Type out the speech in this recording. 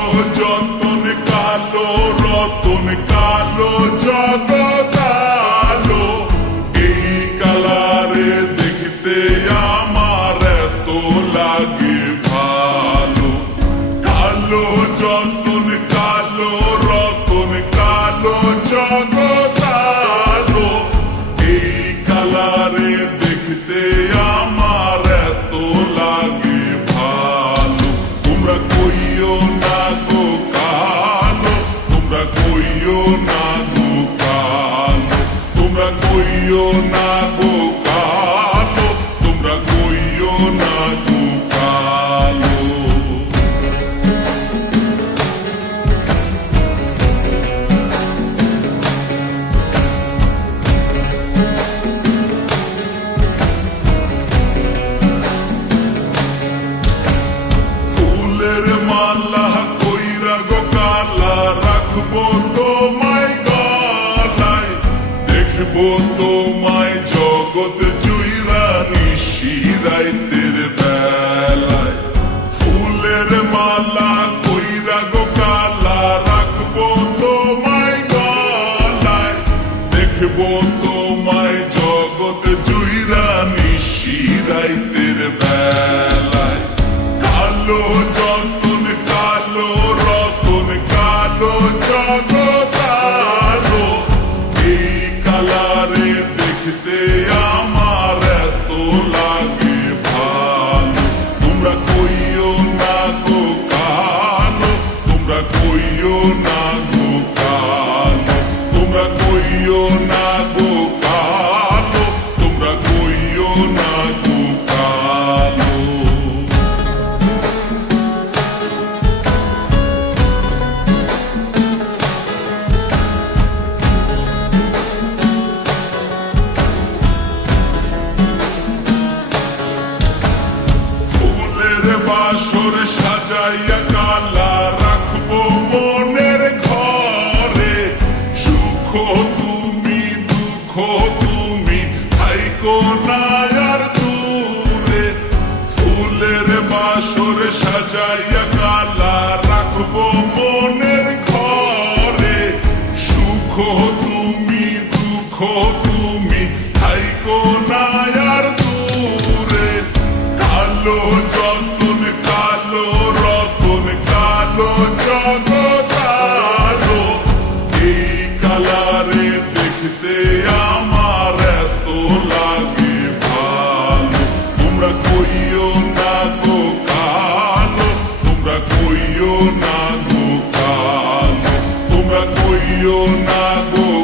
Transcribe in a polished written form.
কালো যতন কালো রতন কালো জগৎ আলো, এই কালারে দেখতে আমার এত লাগে ভালো। কালো যতন কালো রতন কালো জগৎ আলো, এই কালারে দেখতে আমার এত লাগে ভালো। তোমরা কইও না গো কালো, তোমরা কইও না গো কালো, তোমরা কইও না গো কালো, তোমরা কইও না গো কালো। ফুলের মালা কইরা গো কালা রাখবো তোমায় গলায়, দেখবো তোমায় জগৎ জুইরা নিশি রাইতের বেলায়। ফুলের মালা কইরা গো কালা রাখবো তোমায় গলায়, দেখবো তোমায় জগৎ জুইরা নিশি রাইতের বেলায়। কালো যতন কালো রতন কালো জগৎ আলো, এই কালারে দেখতে আমার এত লাগে ভালো। তোমরা কইও না গো কালো, তোমরা কইও না গো কালো, তোমরা কইও না গো কালো, তোমরা কইও না গো কালো। ফুলের বাসর সাজাইয়া কালা রাখবো মনের ঘরে, সুখ তুমি দুঃখ তুমি থাইকো না আর দূরে। ফুলের বাসর সাজাইয়া কালা রাখবো মনের ঘরে, সুখ তুমি দুঃখ তুমি থাইকো না আর দূরে। কালো যতন কালো রতন কালো জগৎ আলো, এই কালারে দেখতে আমার এত লাগে ভালো। তোমরা কইও না গো কালো, তোমরা কইও না গো কালো, তোমরা কইও না গো